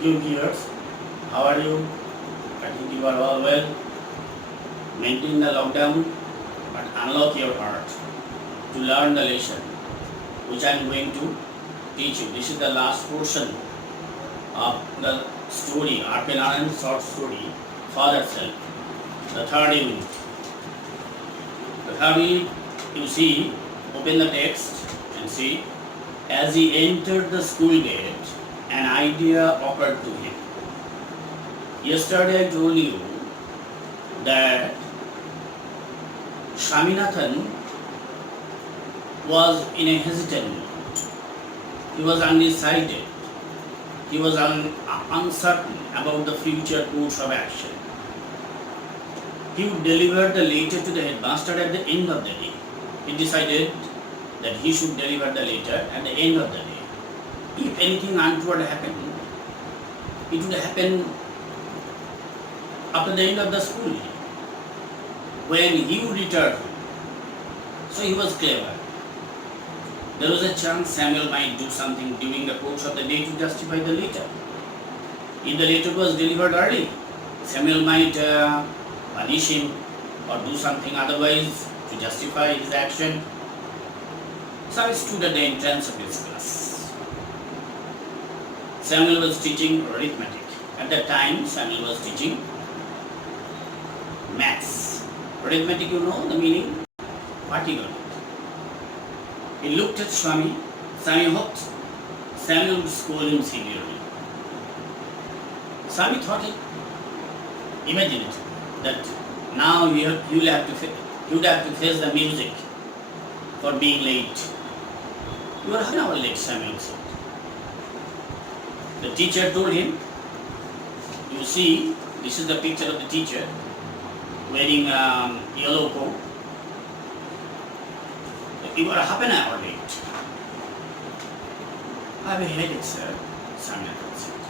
Thank you, viewers. How are you? I think you are all well. Maintain the lockdown, but unlock your heart to learn the lesson which I am going to teach you. This is the last portion of the story, R.K Narayan's short story, Father Self, the third unit. The third unit, you see, open the text and see, as he entered the school gate, an idea occurred to him. Yesterday I told you that Swaminathan was in a hesitant mood. He was undecided. He was uncertain about the future course of action. He would deliver the letter to the headmaster at the end of the day. He decided that he should deliver the letter at the end of the day. If anything untoward happened, it would happen after the end of the school day, when he would return. So he was clever. There was a chance Samuel might do something during the course of the day to justify the letter. If the letter was delivered early, Samuel might punish him or do something otherwise to justify his action. So he stood at the entrance of his class. Samuel was teaching arithmetic. At that time, Samuel was teaching maths. Arithmetic, you know the meaning? Particularly. He looked at Swami. Swami hoped Samuel would scold him severely. Swami thought it, imagine it, that now you would have to face the music for being late. You are half an hour late, Samuel said. The teacher told him, you see, this is the picture of the teacher wearing a yellow coat. You are half an hour late. I have a headache, sir, Swaminathan said.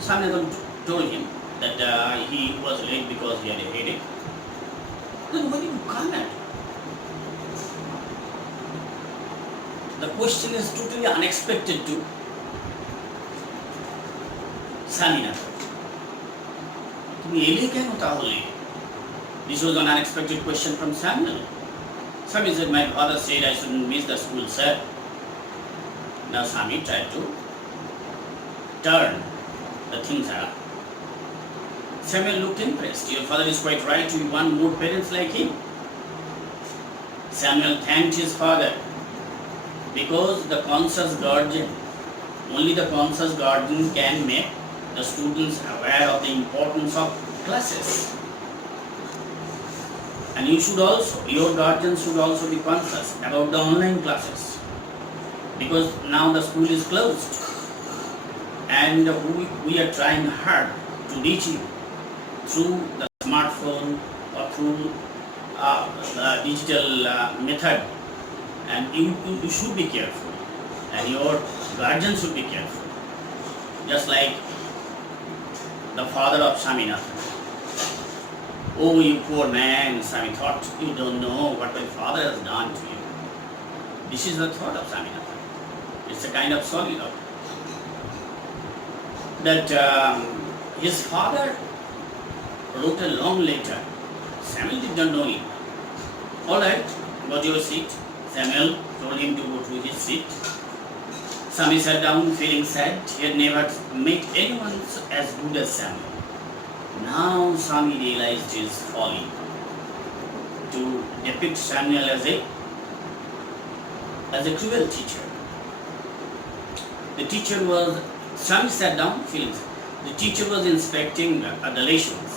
Swaminathan told him that he was late because he had a headache. Then why did you come at? The question is totally unexpected to Swaminathan. তুমি এলে কেন তাহলে? This was an unexpected question from Samuel. Swami said, my father said I shouldn't miss the school, sir. Now Swami tried to turn the things around. Samuel looked impressed. Your father is quite right. We want more parents like him. Samuel thanked his father because the conscious guardian, only the conscious guardian can make the students aware of the importance of classes. And you should also, your guardians should also be conscious about the online classes, because now the school is closed and we are trying hard to reach you through the smartphone or through the digital method, and you should be careful and your guardians should be careful, just like the father of Swaminathan. Oh, you poor man, Swami thought, you don't know what my father has done to you. This is the thought of Swaminathan. It's a kind of soliloquy. That his father wrote a long letter. Samuel did not know it. Alright, go to your seat. Samuel told him to go to his seat. Swami sat down feeling sad. He had never met anyone as good as Samuel. Now Swami realized his folly to depict Samuel as a cruel teacher. The teacher was, Swami sat down feeling sad. The teacher was inspecting the lessons.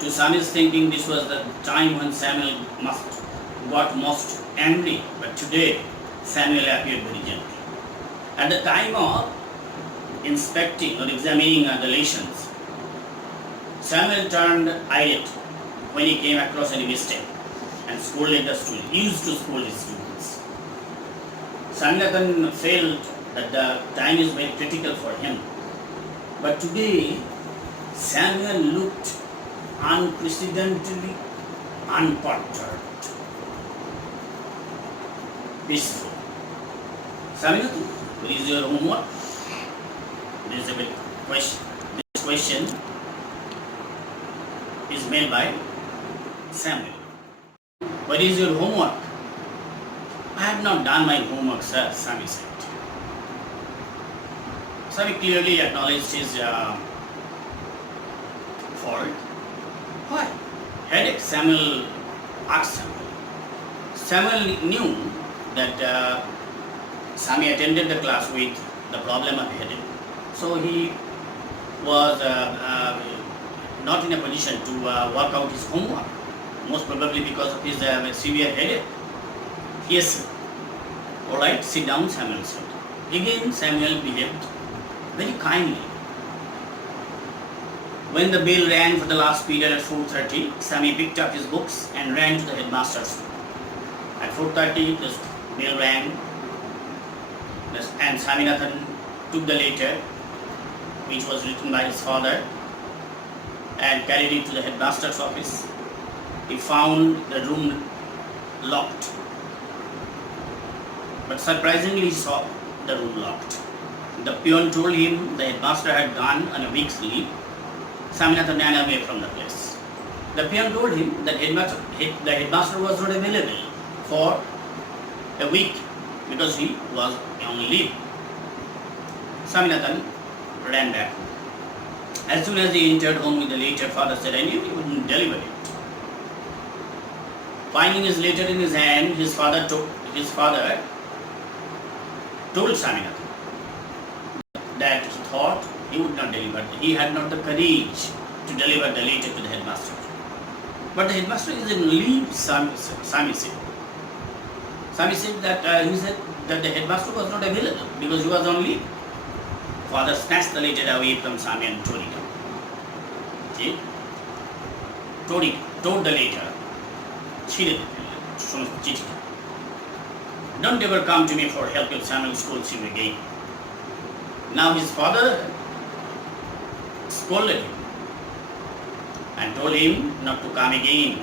To Swami's thinking, this was the time when Samuel got most angry, but today Samuel appeared very gentle. At the time of inspecting or examining the lessons, Samuel turned irate when he came across any mistake and scolded the student. He used to scold his students. Swaminathan felt that the time is very critical for him. But today, Samuel looked unprecedentedly unperturbed, peaceful. Swaminathan, where is your homework? This is a big question. This question is made by Samuel. What is your homework? I have not done my homework, sir, Sammy said. Sammy clearly acknowledged his fault. Why? Headache, Samuel asked Samuel. Samuel knew that Sammy attended the class with the problem of headache. So he was not in a position to work out his homework, most probably because of his severe headache. Yes, sir. All right, sit down, Samuel said. Again, Samuel behaved very kindly. When the bell rang for the last period at 4:30, Sammy picked up his books and ran to the headmaster's room. At 4:30, the bell rang and Swaminathan took the letter, which was written by his father, and carried it to the headmaster's office. He found the room locked, but surprisingly he saw the room locked. The peon told him the headmaster had gone on a week's leave. Swaminathan ran away from the place. The peon told him that the headmaster was not available for a week because he was on leave. Swaminathan ran back. As soon as he entered home with the letter, father said, I knew he wouldn't deliver it. Finding his letter in his hand, his father told Swaminathan that he thought he would not deliver. He had not the courage to deliver the letter to the headmaster. But the headmaster is in leave, Swami said. Swami said that he said that the headmaster was not available because he was on leave. Father snatched the letter away from Swami and tore it out. See? Tore the letter. Don't ever come to me for help if Samuel scolds you again. Now his father scolded him and told him not to come again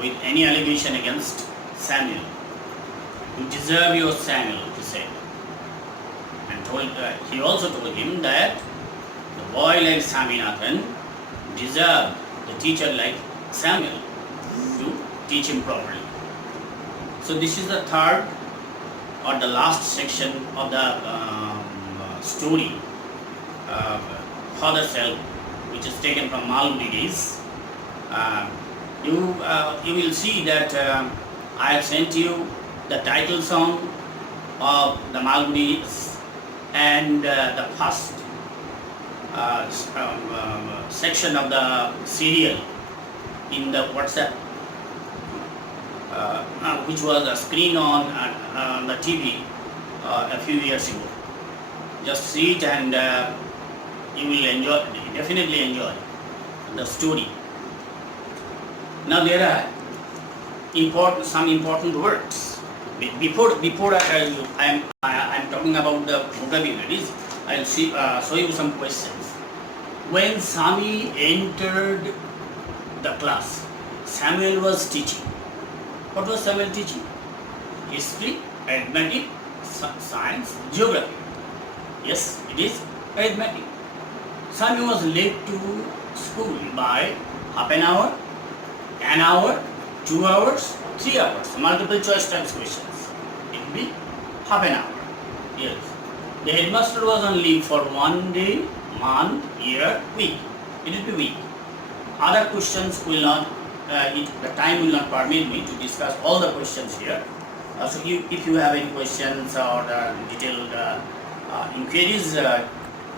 with any allegation against Samuel. You deserve your Samuel, he said. And he also told him that the boy like Swaminathan deserved the teacher like Samuel to teach him properly. So this is the third or the last section of the story, Father's Help, which is taken from Malgudi days. You will see that I have sent you the title song of the Malgudi and the first section of the serial in the WhatsApp, which was a screen on the TV a few years ago. Just see it and you will definitely enjoy the story. Now there are some important words. Before I am talking about the vocabularies, I will show you some questions. When Swami entered the class, Samuel was teaching. What was Samuel teaching? History, arithmetic, science, geography. Yes, it is arithmetic. Swami was late to school by half an hour, 2 hours, 3 hours. Multiple choice types questions. It will be half an hour. Yes. The headmaster was on leave for 1 day, month, year, week. It will be week. Other questions will not, the time will not permit me to discuss all the questions here. So if you have any questions or detailed inquiries,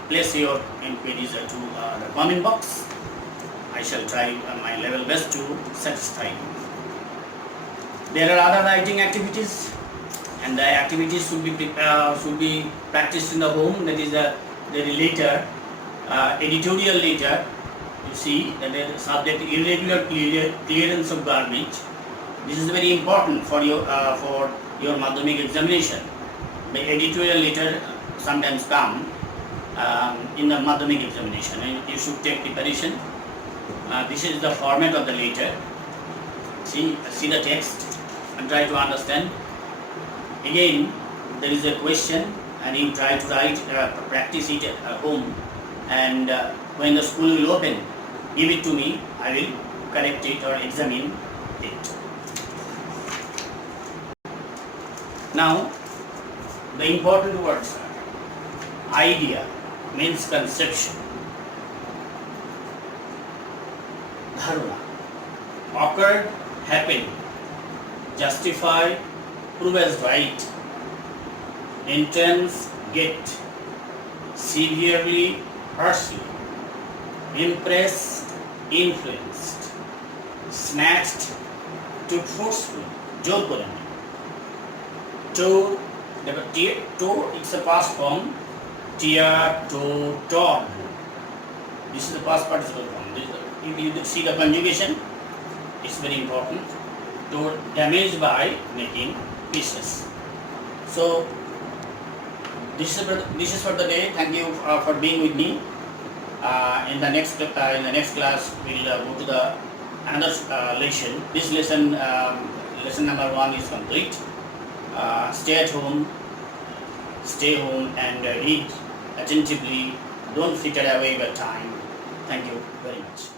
place your inquiries to the comment box. I shall try my level best to satisfy you. There are other writing activities, and the activities should be practiced in the home. That is the later editorial later. You see that the subject irregular clearance of garbage. This is very important for your Madhyamik examination. The editorial later sometimes come in the Madhyamik examination, and you should take preparation. This is the format of the letter. See the text and try to understand. Again, there is a question and you try to write, practice it at home, and when the school will open, give it to me. I will correct it or examine it. Now, the important words are idea means conception, dharma, occurred, happened, justify, prove as right, intense, get, severely, harshly, impressed, influenced, snatched, to forcefully, জোর করে নেয়। To, it's a past form, tear, to, torn. This is the past participle form. If you see the conjugation, it's very important. To damage by making pieces. So this is for the day. Thank you for being with me. In the next class, we'll go to the another lesson. This lesson number 1 is complete. Stay home and read attentively. Don't fritter away your time. Thank you very much.